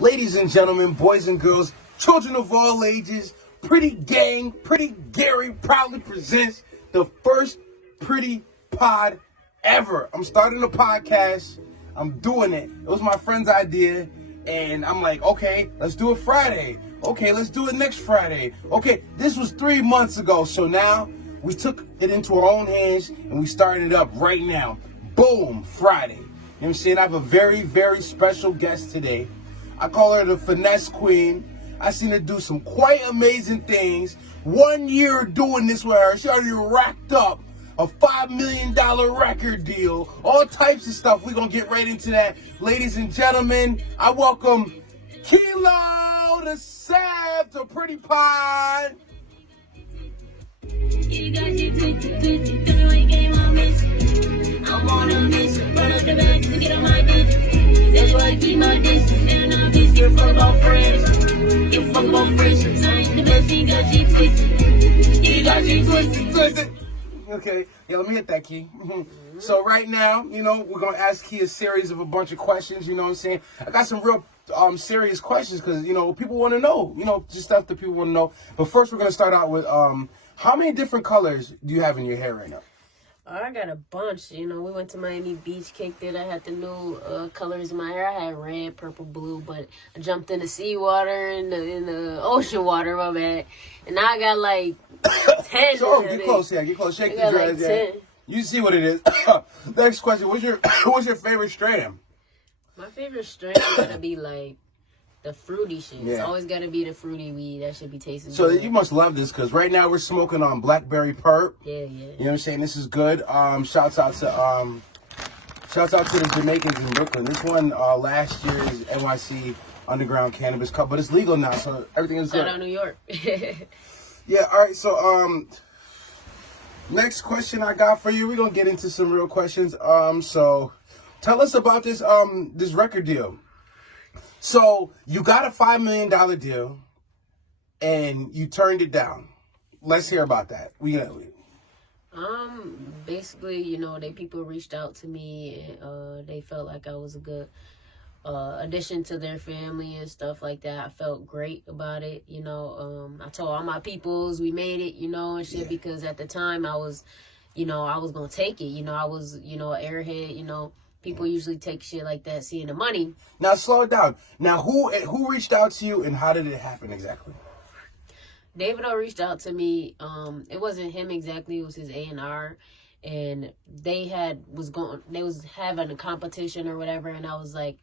Ladies and gentlemen, boys and girls, children of all ages, Pretty Gang, Pretty Gary proudly presents the first Pretty Pod ever. I'm starting a podcast. I'm doing it. It was my friend's idea. And I'm like, okay, let's do it Friday. Okay, let's do it next Friday. Okay, this was 3 months ago. So now we took it into our own hands and we started it up right now. Boom, Friday. You know what I'm saying? I have a very, very special guest today. I call her the Finesse Queen. I seen her do some quite amazing things. 1 year doing this with her. She already racked up a $5 million record deal. All types of stuff. We're going to get right into that. Ladies and gentlemen, I welcome Keylo the Sav to Pretty Pod. You got you twisted, tell me what game I miss. I'm on a mission, run up the back to get on my digit. That's why I keep my distance, and I'm just give fuck about friends. Give fuck about friends, I ain't the best, you got you twisted. You got you twisted. Okay, yeah, let me hit that key. So right now, you know, we're going to ask Key a series of a bunch of questions, you know what I'm saying? I got some real serious questions because, you know, people want to know, you know, just stuff that people want to know. But first, we're going to start out with, how many different colors do you have in your hair right now? I got a bunch. You know, we went to Miami Beach, kicked it. I had the new colors in my hair. I had red, purple, blue, but I jumped in the seawater and in the ocean water, my bad. And now I got like 10. Sure, get close, yeah, get close. Shake the dreads, like yeah. You see what it is. Next question, what's your favorite strand? My favorite strain is gonna be like the fruity shit. Yeah. It's always gotta be the fruity weed. That should be tasting So good. you must love this because right now we're smoking on Blackberry Perp. Yeah. You know what I'm saying? This is good. Shouts out to the Jamaicans in Brooklyn. This one last year's NYC Underground Cannabis Cup, but it's legal now, so everything is good. Shout out New York. Yeah, all right. So next question I got for you. We're gonna get into some real questions. So tell us about this this record deal. So you got a $5 million deal, and you turned it down. Let's hear about that. Basically, you know, people reached out to me and they felt like I was a good addition to their family and stuff like that. I felt great about it, you know. I told all my peoples we made it, you know, and shit, because at the time I was gonna take it, you know. I was, you know, an airhead, you know. People usually take shit like that, seeing the money. Now slow it down. Now who reached out to you and how did it happen exactly? Davido reached out to me. It wasn't him exactly. It was his A&R, and they was having a competition or whatever, and I was like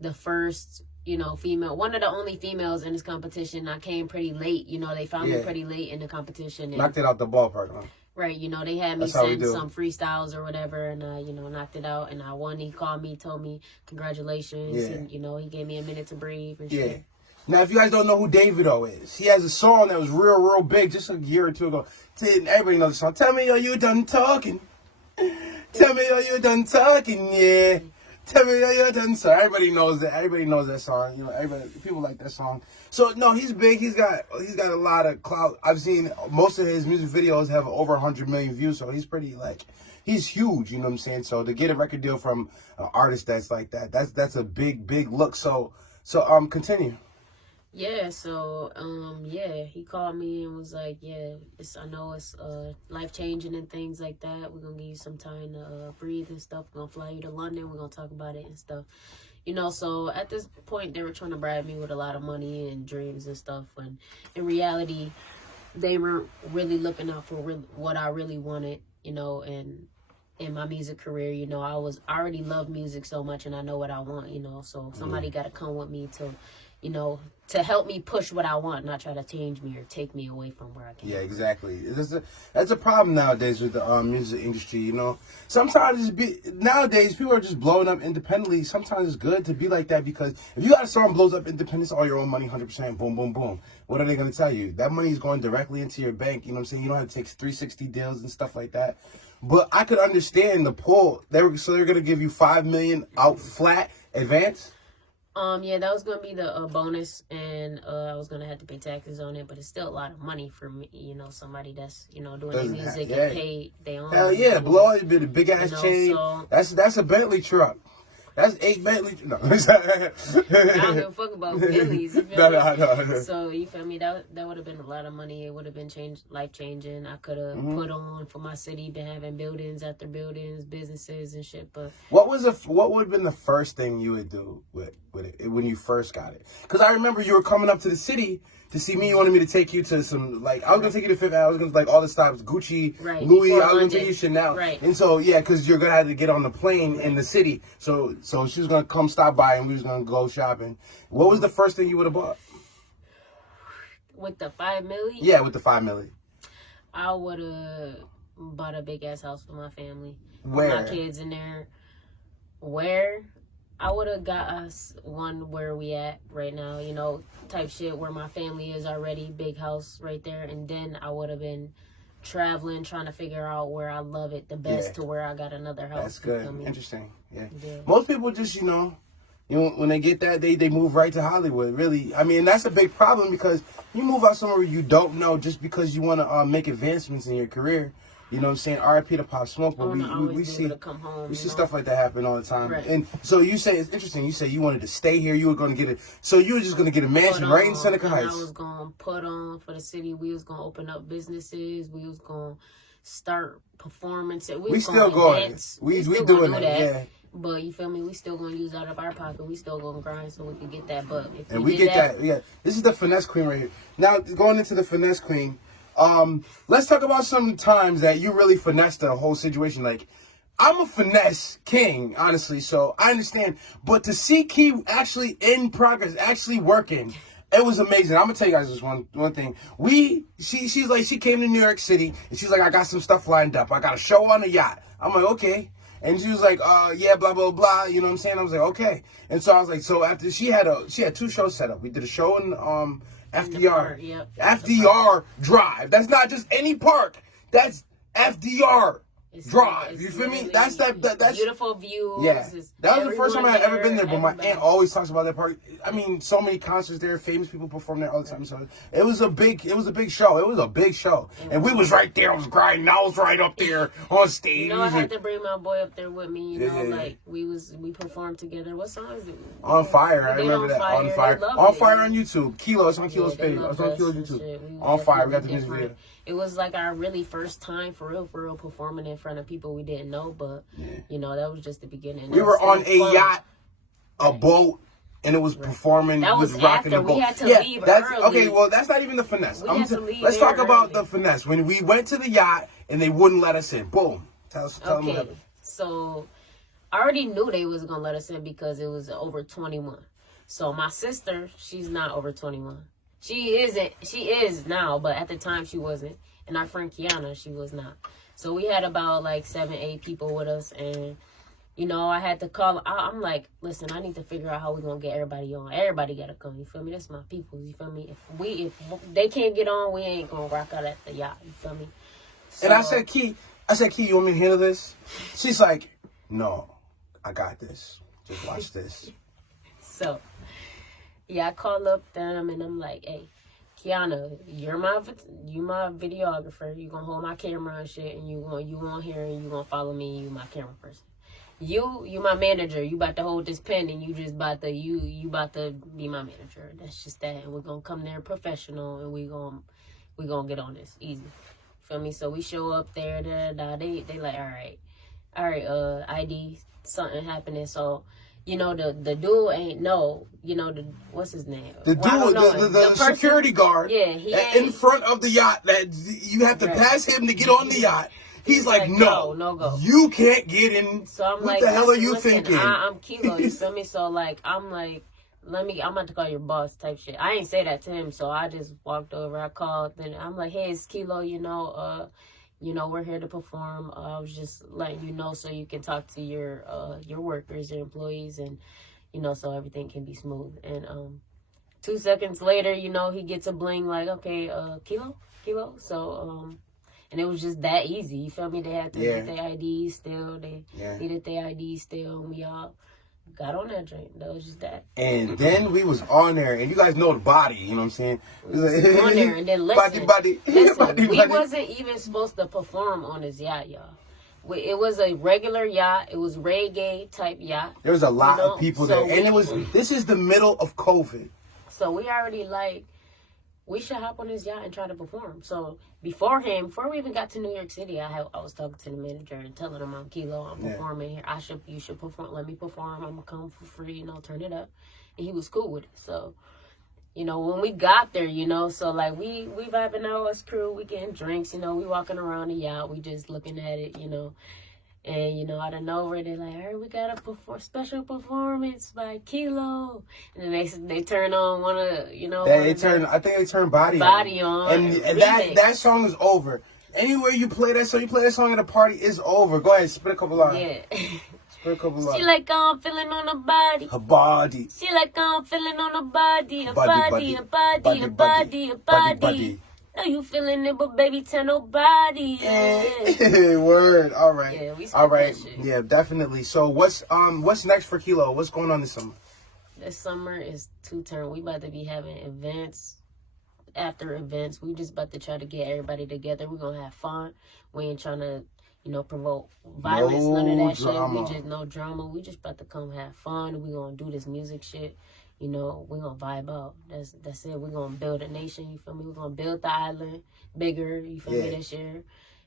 the first, you know, female, one of the only females in this competition. I came pretty late, you know. They found me pretty late in the competition. And, knocked it out the ballpark, huh? right, you know, they had me send some freestyles or whatever, and I, you know, knocked it out, and I won. He called me, told me congratulations, and, you know, he gave me a minute to breathe and shit. Now, if you guys don't know who Davido is, he has a song that was real big just a year or two ago. Everybody knows the song. Tell me, are you done talking? Tell me, are you done talking? Yeah. Tell me, are you done talking? Everybody knows that. Everybody knows that song. You know, people like that song. So no, he's big. He's got a lot of clout. I've seen most of his music videos have over 100 million views. So he's pretty he's huge. You know what I'm saying? So to get a record deal from an artist that's like that, that's a big look. So continue. Yeah, so, he called me and was like, I know it's life-changing and things like that. We're going to give you some time to breathe and stuff. We're going to fly you to London. We're going to talk about it and stuff. You know, so at this point, they were trying to bribe me with a lot of money and dreams and stuff. When in reality, they weren't really looking out for what I really wanted, you know, and in my music career. You know, I already love music so much and I know what I want, you know. So somebody got to come with me to, you know, to help me push what I want, not try to change me or take me away from where I came. Yeah, exactly. That's a problem nowadays with the music industry, you know. Sometimes nowadays people are just blowing up independently. Sometimes it's good to be like that because if you got a song blows up independent, it's all your own money, 100%, boom, boom, boom. What are they going to tell you? That money is going directly into your bank, you know what I'm saying? You don't have to take 360 deals and stuff like that. But I could understand the pull. They're going to give you $5 million out flat advance. Yeah, that was gonna be the bonus, and I was gonna have to pay taxes on it, but it's still a lot of money for me. You know, somebody that's, you know, doing music and paid their own. Hell yeah, blow out a big ass chain. So, that's a Bentley truck. That's 8 Bentleys. No. I don't give a fuck about Bentleys. You feel me? No. So you feel me? That would have been a lot of money. It would have been life changing. I could have put on for my city, been having buildings after buildings, businesses and shit. But what would have been the first thing you would do with it when you first got it? Because I remember you were coming up to the city to see me. You wanted me to take you to some, like, I was gonna take you to Fifth Avenue. I was gonna, like, all the stops, Gucci, Louis. I was gonna take you Chanel. Right. And so yeah, because you're gonna have to get on the plane in the city. So she was gonna come stop by and we was gonna go shopping. What was the first thing you would have bought? With the $5 million? Yeah, with the $5 million. I would have bought a big ass house for my family. Where? With my kids in there. Where? I would have got us one where we at right now, you know, type shit where my family is already, big house right there. And then I would have been traveling, trying to figure out where I love it the best to where I got another house. That's good. Interesting. Yeah. Yeah. Most people just, you know, when they get that, they move right to Hollywood, really. I mean, that's a big problem because you move out somewhere you don't know just because you want to make advancements in your career. You know what I'm saying? R.I.P. to Pop Smoke, but we see stuff like that happen all the time. Right. And so you say, it's interesting, you say you wanted to stay here, you were going to get it. So you were just going to get a mansion right in Seneca Heights. I was going to put on for the city. We was going to open up businesses. We was going to start performances. We still going. We doing that, yeah. But you feel me? We still gonna use out of our pocket. We still gonna grind so we can get that. But if and we get that, yeah. This is the finesse queen right here. Now going into the finesse queen, let's talk about some times that you really finessed the whole situation. Like, I'm a finesse king, honestly, so I understand. But to see Key actually in progress, actually working, it was amazing. I'm gonna tell you guys this one thing. She's like, she came to New York City and she's like, I got some stuff lined up. I got a show on the yacht. I'm like, okay. And she was like, yeah, blah, blah, blah. You know what I'm saying? I was like, okay. And so I was like, so after she had 2 shows set up. We did a show in FDR. FDR Drive. That's not just any park. That's FDR Drive. You feel me? That's beautiful views. Yeah. That was the first time I had ever been there, but my aunt always talks about that park. I mean, so many concerts there, famous people perform there all the time. So it was a big show. It was a big show. And we was right there. I was grinding. I was right up there on stage. You know, I had to bring my boy up there with me. You know, like we performed together. What song is it? On Fire. I remember that. On Fire. On Fire on YouTube. Keylo. It's on Keylo's page. It's on Keylo's YouTube. On Fire. We got the music video. It was like our really first time for real performing in front of people we didn't know, but you know, that was just the beginning. We were on a yacht, a boat, and it was performing. That was rocking the boat. We had to leave early. Okay, well, that's not even the finesse. Let's talk early. about the finesse. When we went to the yacht and they wouldn't let us in. Boom. Tell them what happened. So I already knew they was gonna let us in because it was over 21. So my sister, she's not over 21. She is now, but at the time she wasn't. And our friend Kiana, she was not. So we had about like 7-8 people with us. And, you know, I had to call. I'm like, listen, I need to figure out how we're going to get everybody on. Everybody got to come. You feel me? That's my people. You feel me? If they can't get on, we ain't going to rock out at the yacht. You feel me? So, and I said, Key, you want me to handle this? She's like, no, I got this. Just watch this. So, yeah, I call up them and I'm like, hey, Kiana, you're my videographer. You gonna hold my camera and shit, and you on here and you gonna follow me. You my camera person. You my manager. You about to hold this pen and you just about to you about to be my manager. That's just that. And we're gonna come there professional and we gonna get on this easy. Feel me? So we show up there. They like, all right. ID, something happening. So. You know, the dude ain't know, you know, what's his name? The dude, the security guard he in front of the yacht that you have to pass him to get on the yacht. He's like, no go. You can't get in. So I'm what like, the hell are you thinking? I'm Keylo, you feel me? So like, I'm like, I'm about to call your boss type shit. I ain't say that to him, so I just walked over, I called, then I'm like, hey, it's Keylo, you know, we're here to perform. I was just letting you know so you can talk to your workers, your employees, and, you know, so everything can be smooth. And 2 seconds later, you know, he gets a bling like, okay, Keylo. So, and it was just that easy. You feel me? They had to get their IDs still. They needed their IDs still. And we all got on that drink. That was just that. And then we was on there, and you guys know the body, you know what I'm saying? We was on there, and then listen, body. we wasn't even supposed to perform on this yacht, y'all. It was a regular yacht. It was reggae type yacht. There was a lot You know, of people so there, and this is the middle of COVID. So we already like, we should hop on this yacht and try to perform. So before we even got to New York City, I was talking to the manager and telling him I'm Keylo, I'm performing here. You should perform. Let me perform. I'm gonna come for free, you know, turn it up. And he was cool with it. So, you know, when we got there, you know, so like we vibing out as crew, we getting drinks, you know, we walking around the yacht, we just looking at it, you know. And, you know, out of nowhere, they're like, hey, we got a special performance by Keylo. And then they turn on one of, you know. I think they turned Body on. And that song is over. Anywhere you play that song at a party, it's over. Go ahead, spit a couple lines. Yeah. Spit a couple lines. She like I'm feeling on her body. Her body. She like I'm feeling on her body. Her Body, body. Know you feeling it, but baby, tell nobody. Yeah. Word. All right. Yeah, we all right. That shit. Yeah, definitely. So what's next for Keylo? What's going on this summer? This summer is two-turn. We about to be having events after events. We just about to try to get everybody together. We're gonna have fun. We ain't trying to, you know, provoke violence, none of that drama. shit. We just no drama. We just about to come have fun. We gonna do this music shit. You know, we're going to vibe out. That's it. We're going to build a nation, you feel me? We're going to build the island bigger, you feel me, this year.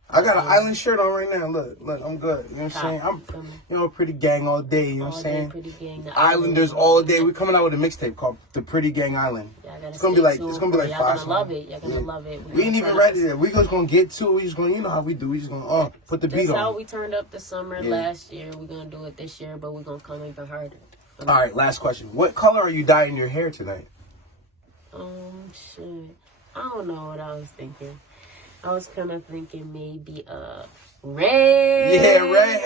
I got an island shirt on right now. Look, I'm good. You know what I'm saying? I'm, you know, Pretty Gang all day. You know what I'm saying? Pretty Gang, the Islanders all day. We're coming out with a mixtape called The Pretty Gang Island. It's gonna be like 5 songs. Love it. Y'all gonna love it. We ain't even ready yet. We just gonna get to it. We just gonna, you know how we do. We just gonna put the beat on. That's how we turned up the summer last year. We're gonna do it this year, but we're gonna come even harder. All right, last question. What color are you dyeing your hair tonight? Shit. I don't know what I was thinking. I was kind of thinking maybe red. Yeah, red.